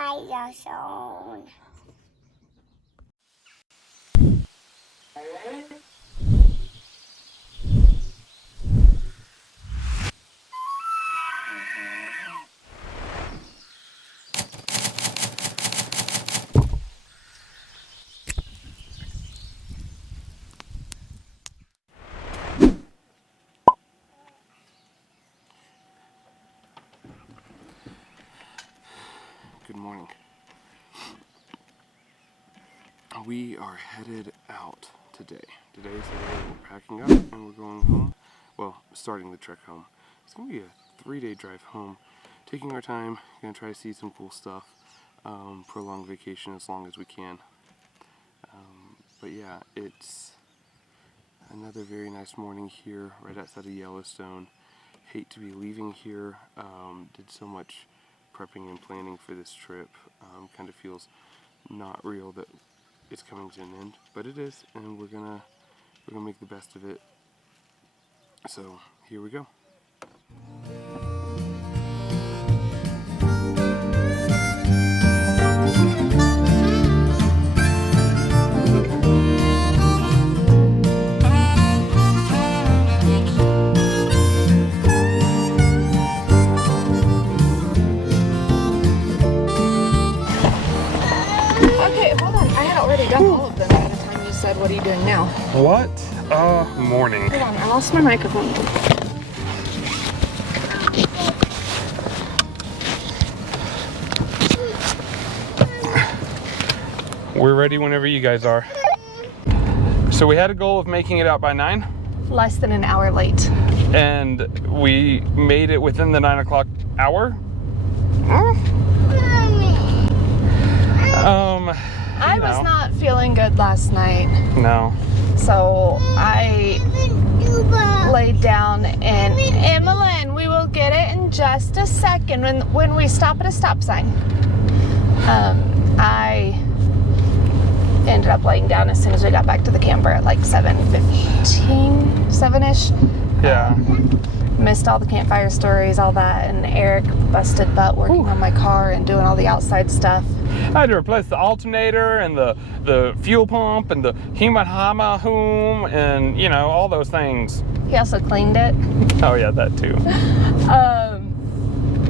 Yellowstone. Good morning. We are headed out today. Today is the day we're packing up and we're going home. Well, starting the trek home. It's going to be a 3-day drive home. Taking our time, going to try to see some cool stuff. Prolonged vacation as long as we can. But yeah, it's another very nice morning here right outside of Yellowstone. Hate to be leaving here. Did so much prepping and planning for this trip. Kind of feels not real that it's coming to an end, but it is, and we're gonna make the best of it. So here we go. Okay, hold on. I had already done all of them by the time you said, what are you doing now? What a morning. Hold on, I lost my microphone. We're ready whenever you guys are. So we had a goal of making it out by 9. Less than an hour late. And we made it within the 9 o'clock hour. I was not feeling good last night. No. So I laid down and Emmeline, we will get it in just a second when we stop at a stop sign. I ended up laying down as soon as we got back to the camper at like 7:15, 7-ish. Yeah. Missed all the campfire stories, all that, and Eric busted butt working on my car and doing all the outside stuff. I had to replace the alternator and the fuel pump and the hum and, you know, all those things. He also cleaned it. Oh yeah, that too.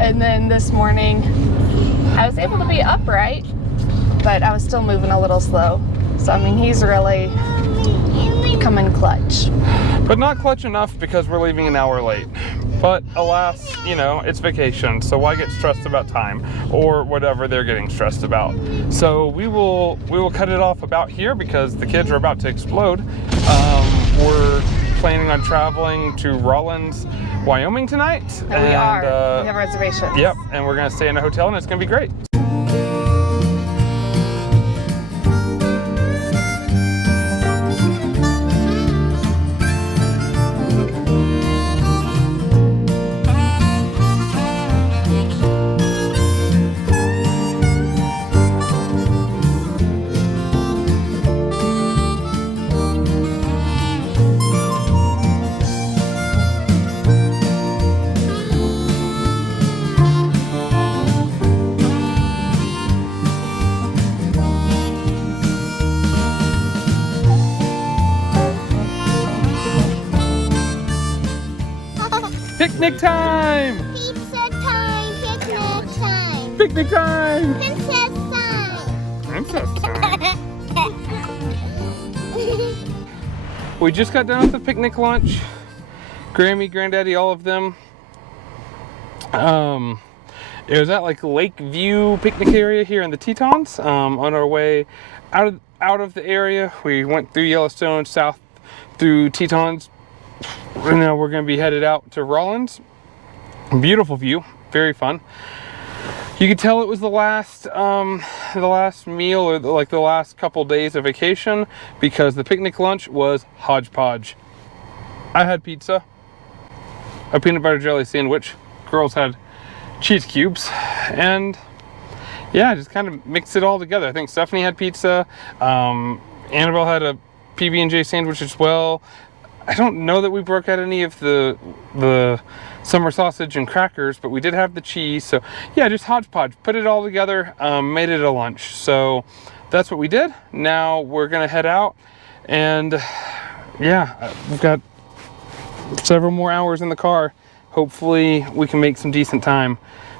And then this morning, I was able to be upright, but I was still moving a little slow. So, I mean, he's really coming clutch. But not clutch enough because we're leaving an hour late. But alas, you know, it's vacation, so why get stressed about time or whatever they're getting stressed about? So we will cut it off about here because the kids are about to explode. We're planning on traveling to Rawlins, Wyoming tonight. And we are. We have reservations. Yep, and we're gonna stay in a hotel and it's gonna be great. Picnic time! Pizza time, picnic time. Picnic time! Princess time. Princess time. We just got done with the picnic lunch. Grammy, Granddaddy, all of them. It was at like Lakeview picnic area here in the Tetons. On our way out of the area, we went through Yellowstone, south through Tetons. And now we're going to be headed out to Rawlins. Beautiful view, very fun. You could tell it was the last meal or the last couple days of vacation because the picnic lunch was hodgepodge. I had pizza, a peanut butter jelly sandwich. Girls had cheese cubes, and yeah, just kind of mixed it all together. I think Stephanie had pizza. Annabelle had a PB&J sandwich as well. I don't know that we broke out any of the summer sausage and crackers, but we did have the cheese. So yeah, just hodgepodge, put it all together, made it a lunch. So that's what we did. Now we're gonna head out, and yeah, we've got several more hours in the car. Hopefully we can make some decent time,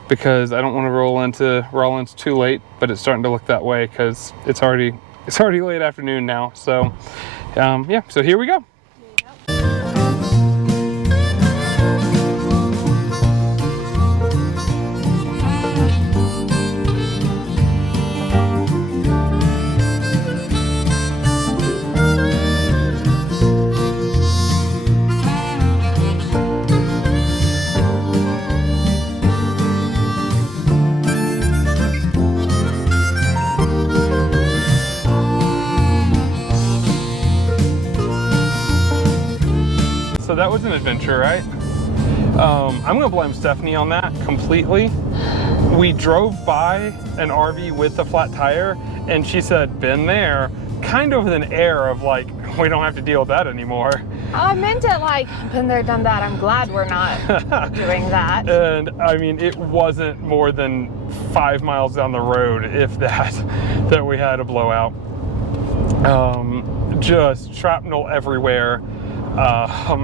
because I don't want to roll into Rollins too late, but it's starting to look that way because it's already late afternoon now. So yeah, so here we go. So that was an adventure, right? I'm gonna blame Stephanie on that completely. We drove by an RV with a flat tire, and she said, "Been there," kind of with an air of like, we don't have to deal with that anymore. I meant it like, been there, done that. I'm glad we're not doing that. And I mean, it wasn't more than 5 miles down the road, if that, that we had a blowout. Just shrapnel everywhere.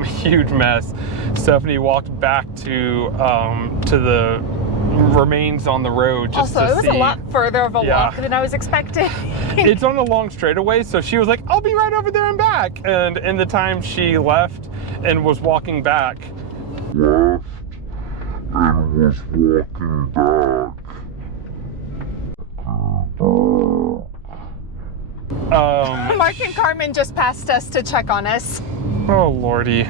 Huge mess. Stephanie walked back to the remains on the road just also, to it was see. a lot further of a walk than I was expecting. It's on a long straightaway, so she was like, "I'll be right over there and back." And in the time she left and was walking back, Mark and Carmen just passed us to check on us. oh lordy,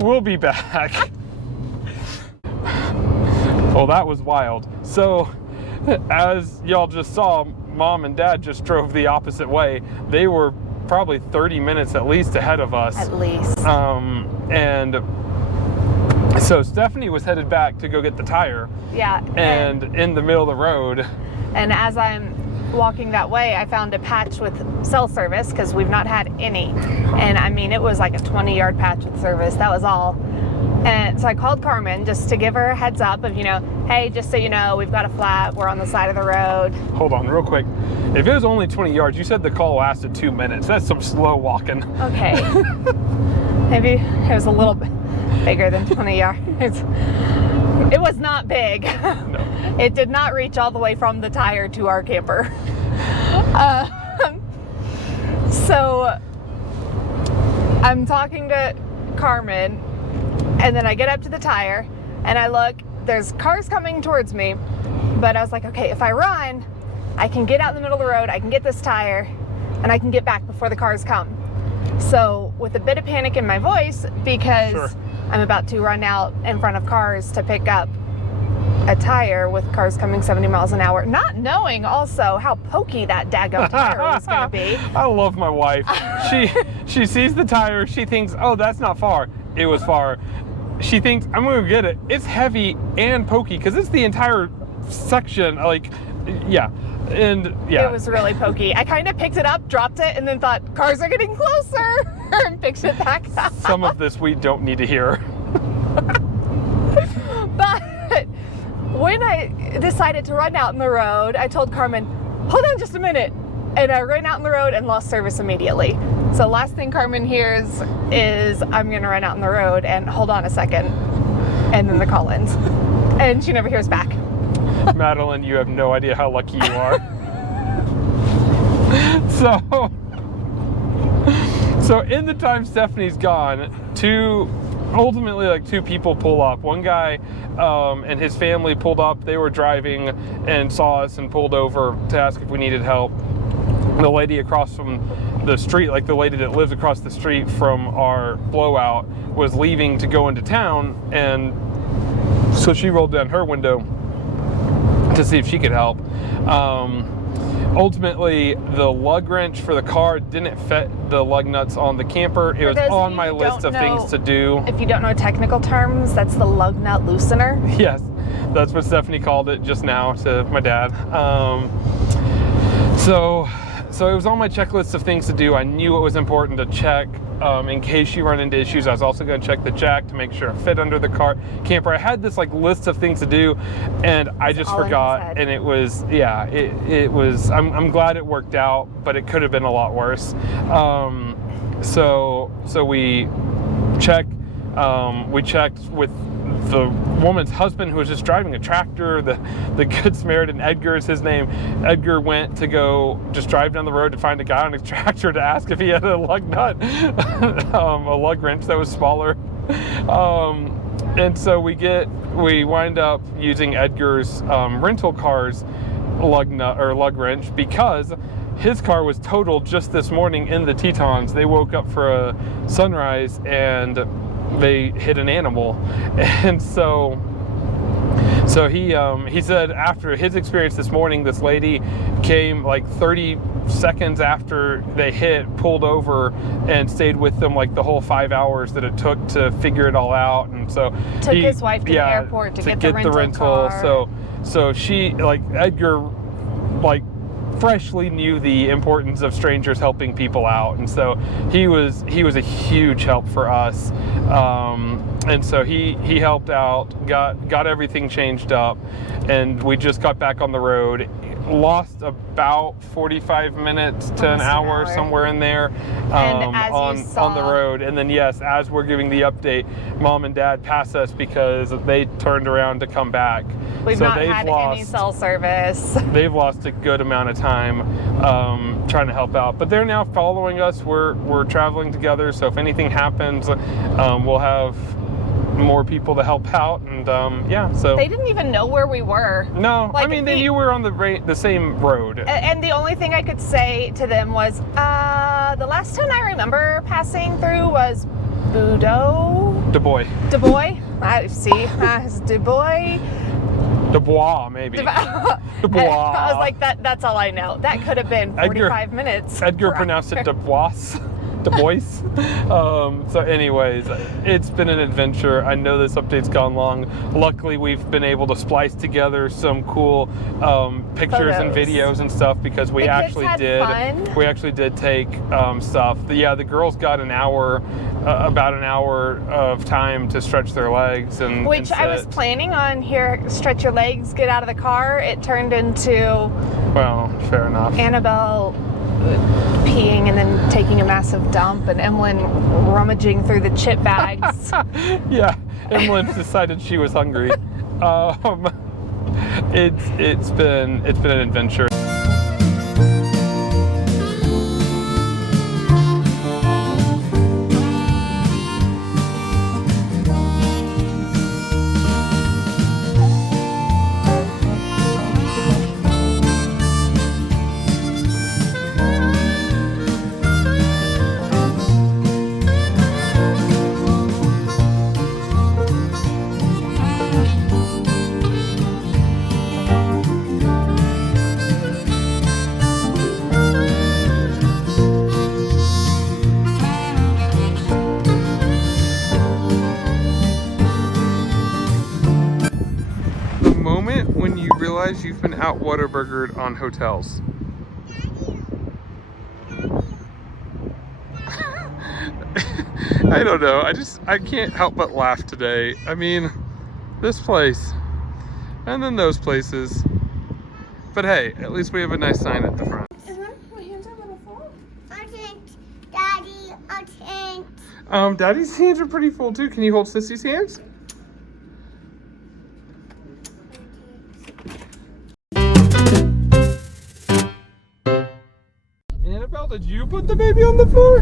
we'll be back. Well, that was wild. So as y'all just saw, Mom and Dad just drove the opposite way. They were probably 30 minutes at least ahead of us. At least. And so Stephanie was headed back to go get the tire. Yeah. And in the middle of the road. And as I'm walking that way, I found a patch with cell service, because we've not had any. And I mean, it was like a 20-yard patch with service. That was all. And so I called Carmen just to give her a heads up of, you know, hey, just so you know, we've got a flat, we're on the side of the road. Hold on real quick. If it was only 20 yards, you said the call lasted 2 minutes. That's some slow walking. Okay. Maybe it was a little bit bigger than 20 yards. It was not big. No. It did not reach all the way from the tire to our camper. So I'm talking to Carmen, and then I get up to the tire and I look, there's cars coming towards me, but I was like, okay, if I run, I can get out in the middle of the road, I can get this tire, and I can get back before the cars come. So with a bit of panic in my voice, because Sure. I'm about to run out in front of cars to pick up a tire with cars coming 70 miles an hour, not knowing also how pokey that daggone tire was going to be. I love my wife. She sees the tire, she thinks, oh, that's not far. It was far. She thinks, I'm going to get it. It's heavy and pokey, because it's the entire section, like, yeah. And yeah. It was really pokey. I kind of picked it up, dropped it, and then thought, cars are getting closer, and picked it back up. Some of this we don't need to hear. But when I decided to run out in the road, I told Carmen, hold on just a minute. And I ran out in the road and lost service immediately. So last thing Carmen hears is, I'm going to run out in the road and hold on a second. And then the call ends. And she never hears back. Madeline, you have no idea how lucky you are. So in the time Stephanie's gone, two people pull up. One guy and his family pulled up. They were driving and saw us and pulled over to ask if we needed help. The lady across from the street, like the lady that lives across the street from our blowout, was leaving to go into town, and so she rolled down her window to see if she could help. Ultimately, the lug wrench for the car didn't fit the lug nuts on the camper. It was on my list of things to do. If you don't know technical terms, that's the lug nut loosener. Yes, that's what Stephanie called it just now to my dad. So so it was on my checklist of things to do. I knew it was important to check in case you run into issues. I was also going to check the jack to make sure it fit under the camper. I had this like list of things to do, and I just forgot. And it was, yeah, it was. I'm glad it worked out, but it could have been a lot worse. So we checked. We checked with the woman's husband, who was just driving a tractor. The Good Samaritan, Edgar is his name. Edgar went to go just drive down the road to find a guy on his tractor to ask if he had a lug nut, a lug wrench that was smaller. And so we wind up using Edgar's rental car's lug nut or lug wrench, because his car was totaled just this morning in the Tetons. They woke up for a sunrise and they hit an animal. And so he said after his experience this morning, this lady came like 30 seconds after they hit, pulled over and stayed with them like the whole 5 hours that it took to figure it all out. And so took his wife to the airport to get the rental car. So she, like, Edgar, like, freshly knew the importance of strangers helping people out, and so he was a huge help for us. And so he helped out, got everything changed up, and we just got back on the road. Lost about 45 minutes to an hour, somewhere in there, on the road. And then, yes, as we're giving the update, Mom and Dad pass us because they turned around to come back. We've not had any cell service. They've lost a good amount of time trying to help out, but they're now following us. We're traveling together, so if anything happens, we'll have more people to help out. And yeah, so they didn't even know where we were. No, like, I mean, they knew we were on the same road. And the only thing I could say to them was, the last time I remember passing through was Du Bois. I see. Du Bois. Du Bois, maybe. Du Bois. I was like, that's all I know. That could have been 45 minutes. Edgar pronounced it Du Bois. Du Bois. So anyways, it's been an adventure. I know this update's gone long. Luckily, we've been able to splice together some cool pictures and videos and stuff, because we actually did take stuff. The girls got about an hour of time to stretch their legs and which I was planning on. Here, stretch your legs, get out of the car. It turned into, well, fair enough, Annabelle peeing and then taking a massive dump, and Emlyn rummaging through the chip bags. Yeah, Emlyn decided she was hungry. It's been an adventure. When you realize you've been out Whataburgered on hotels. I don't know, I can't help but laugh today. I mean, this place and then those places, but hey, at least we have a nice sign at the front. My hands are a little full. Daddy, Daddy's hands are pretty full too. Can you hold Sissy's hands? Annabelle, did you put the baby on the floor?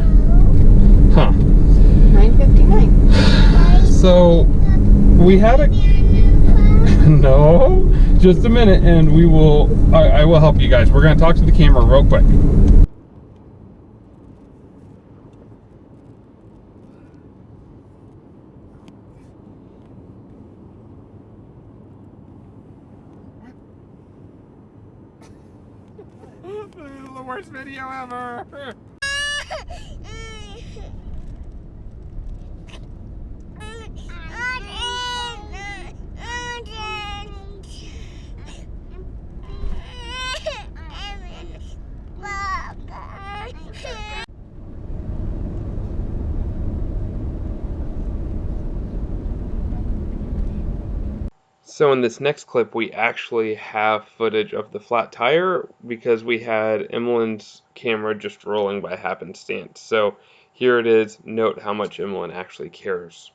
Huh. 9:59. So we had a no, just a minute, and I will help you guys. We're gonna talk to the camera real quick. This is the worst video ever. So in this next clip, we actually have footage of the flat tire because we had Emily's camera just rolling by happenstance. So here it is. Note how much Emily actually cares.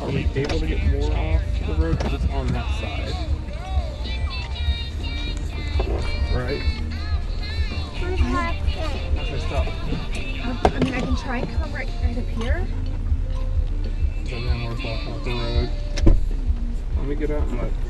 Are we able to get more off the road because it's on that side? Right? Okay, stop. I mean, I can try and come right up here. So then we're blocking off the road. Let me get out and look.